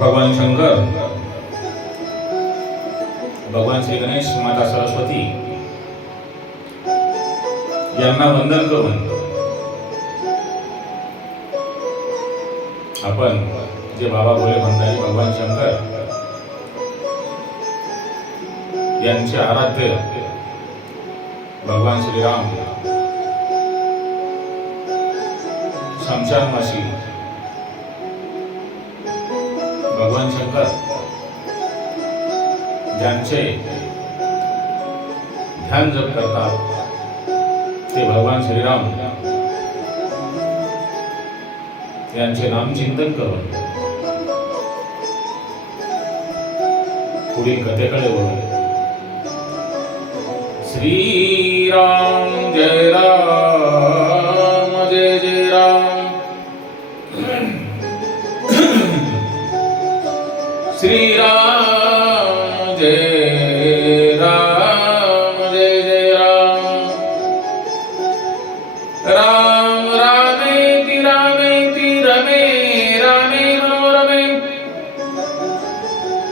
भगवान शंकर भगवान श्री गणेश माता सरस्वती यांना वंदन करून आपण जे बाबा बोले म्हणतात भगवान शंकर यांचे आराध्य भगवान श्रीराम मशी भगवान शंकर ज्यांचे ध्यान जप करतात ते भगवान श्रीराम यांचे नामचिंतन करून पुढील कथेकडे वळून. श्रीराम जय राम जय जय श्रीराम जय राम जय जय राम राम रामेति रामेति रमे रामे मनोरमे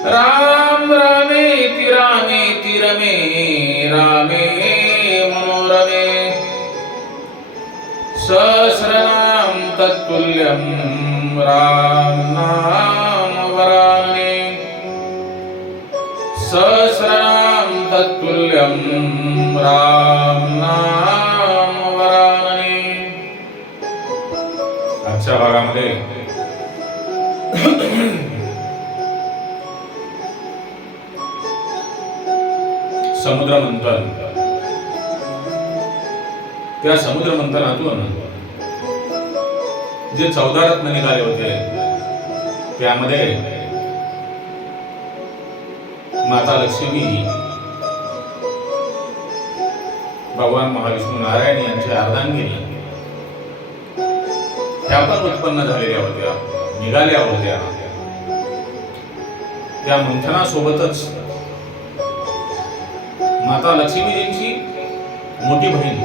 राम रामेति रामेति रमे रामे मनोरमे सहस्रनाम तत्तुल्यं राम नाम वरानने सहस्रनाम तत्तुल्यं राम नाम वरानने. आजच्या भागामध्ये समुद्र मंथन. त्या समुद्र मंथनातून जे चौदा रत्न निघाले होते त्यामध्ये माता लक्ष्मी भगवान महाविष्णू नारायण यांची अर्धांगिनी. ह्या पण उत्पन्न झालेल्या होत्या निघाल्या होत्या. त्या मंथनासोबतच माता लक्ष्मीजींची मोठी बहीण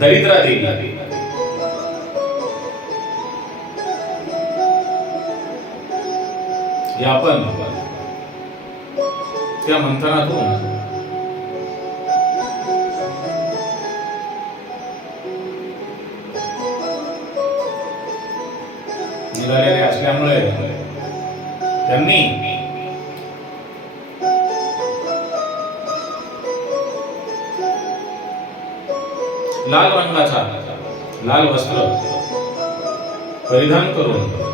दरिद्रा देवी या पण त्या मंथनातून. निघालेले असल्यामुळे त्यांनी लाल रंगाचा लाल वस्त्र परिधान करून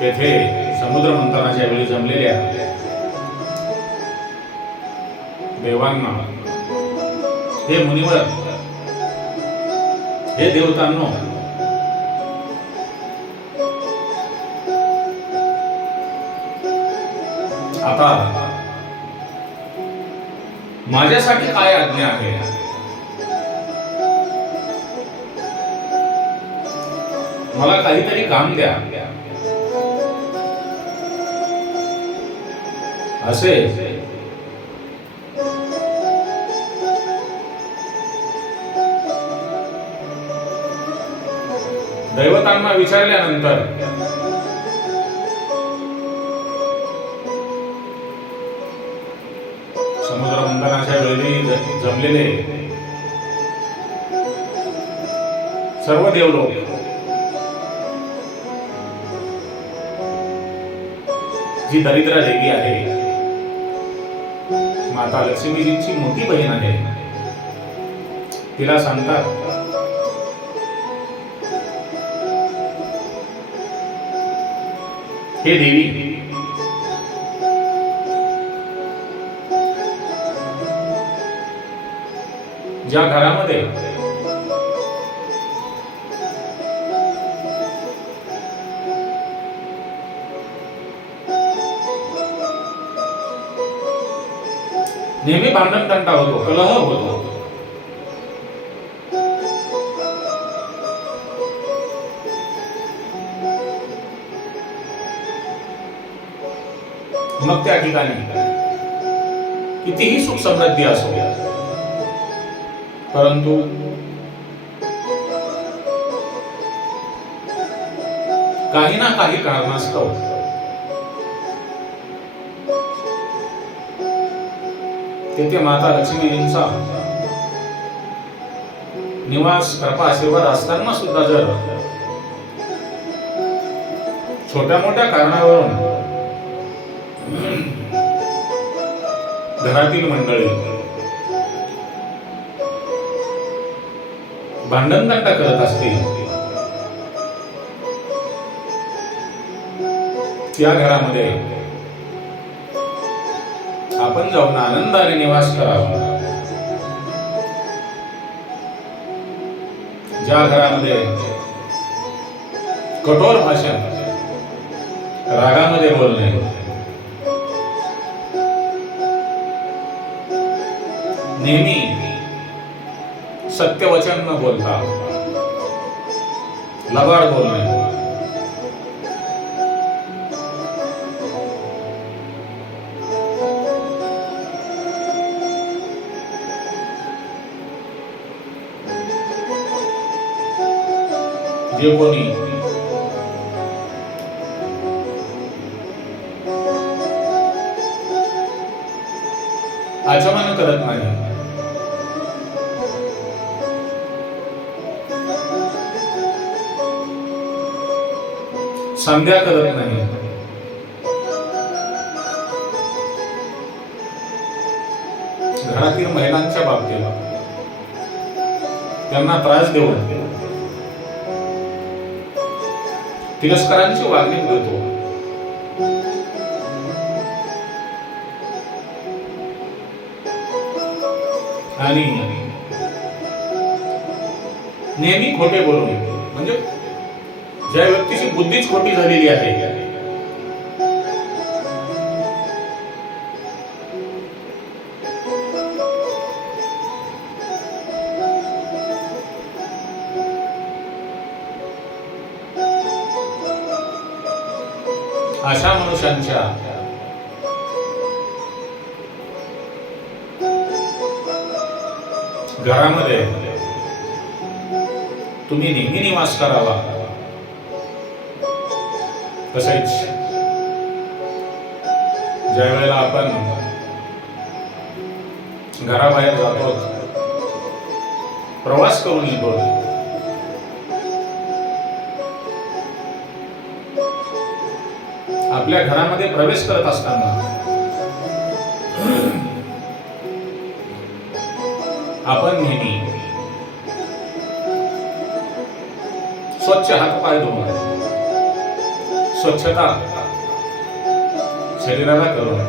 तेथे समुद्र मंथनाच्या वेळी जमलेल्या देवांना हे मुनिवर हे देवतांनो आता माझ्यासाठी काय आज्ञा आहे? मला काहीतरी काम द्या. असे. दैवतांना विचारल्यानंतर समुद्र मंथनाच्या वेळी जमलेले सर्व देवलोक जी दरिद्रा देवी आहे आता लक्ष्मीजींची मोठी बहीण आहे. तिला सांगतात हे देवी ज्या घरामध्ये नेहमी भांडण तंटा होतो. कलह होतो. मग त्या ठिकाणी कितीही सुख समृद्धी असो परंतु काही ना काही कारणास्तव तेथे माता लक्ष्मीजींचा निवास कृपा आशीर्वाद असताना सुद्धा जर छोट्या मोठ्या कारणावरून घरातील मंडळी भांडणतंटा करत असतील त्या घरामध्ये आपण जाऊन आनंदाने निवास करावा. ज्या घरामध्ये कठोर भाषण रागामध्ये बोलणे नेहमी सत्यवचन न बोलता लबाड बोलणे जे कोणी? आचमन करत नाही. संध्या करत नाही. घरातील महिलांच्या बाबतीला. त्यांना त्रास देऊन. तिरस्कारांची वागणी मिळतो आणि नेहमी खोटे बोलून म्हणजे ज्या व्यक्तीची बुद्धीच खोटी झालेली आहे अशा घरामध्ये तुम्ही नेहमी निवास करावा. तसेच ज्या वेळेला आपण घराबाहेर जातो प्रवास करून येतो आपल्या घरामध्ये प्रवेश करत असताना. आपण नेहमी स्वच्छ हातपाय धुवून स्वच्छता शरीराला करून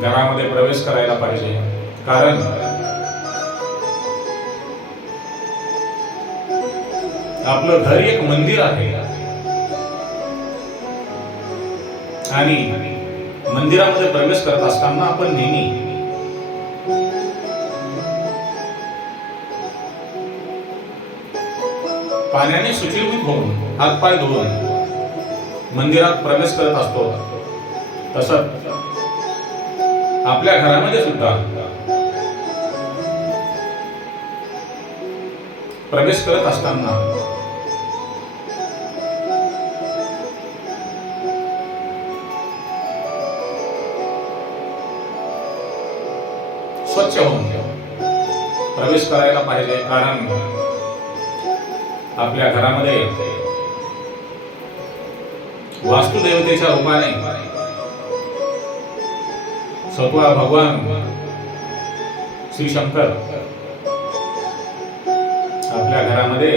घरामध्ये प्रवेश करायला पाहिजे. कारण आपलं घर एक मंदिर आहे. आणि मंदिरामध्ये प्रवेश करत असताना आपण नेहमी पाण्याने सुचिरभूत होऊन हातपाय धुवून मंदिरात प्रवेश करत असतो. तसंच आपल्या घरामध्ये सुद्धा प्रवेश करत असताना स्वच्छ होऊन प्रवेश करायला पाहिजे कारण आपल्या घरामध्ये वास्तुदेवतेच्या रूपाने स्वतः भगवान श्री शंकर आपल्या घरामध्ये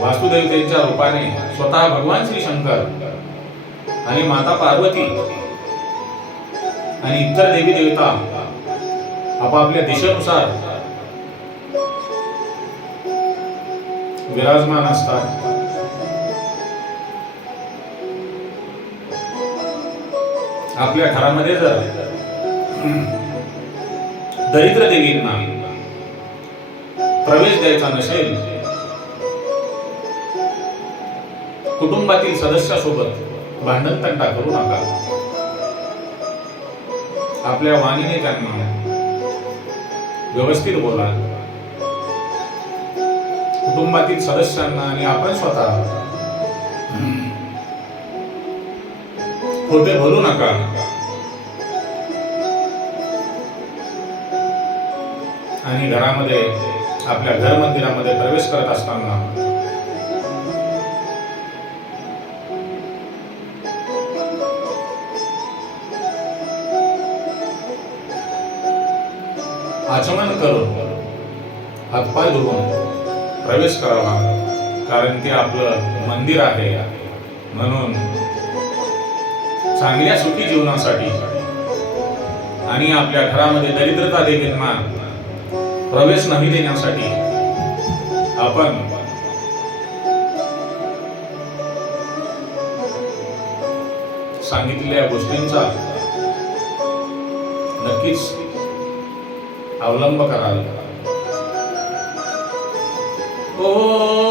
वास्तुदेवतेच्या रूपाने स्वतः भगवान श्री शंकर आणि माता पार्वती आणि इतर देवी देवता आपापल्या दिशेनुसार विराजमान असतात. आपल्या घरामध्ये जर दरिद्र देवींना प्रवेश द्यायचा नसेल कुटुंबातील सदस्यासोबत भांडण तंटा करू नका. आपल्या वाणीने त्यांना व्यवस्थित बोला. कुटुंबातील सदस्यांना आणि आपण स्वतः. खोटे भरू नका. आणि घरामध्ये आपल्या घर मंदिरामध्ये प्रवेश करत असताना आचमन करून हातपाय धुवून प्रवेश करावा कारण ते आपलं मंदिर आहे. म्हणून चांगल्या सुखी जीवनासाठी आणि आपल्या घरामध्ये दरिद्रता देवींना प्रवेश नाही देण्यासाठी आपण सांगितलेल्या गोष्टींचा नक्कीच अवलंब कराल ओम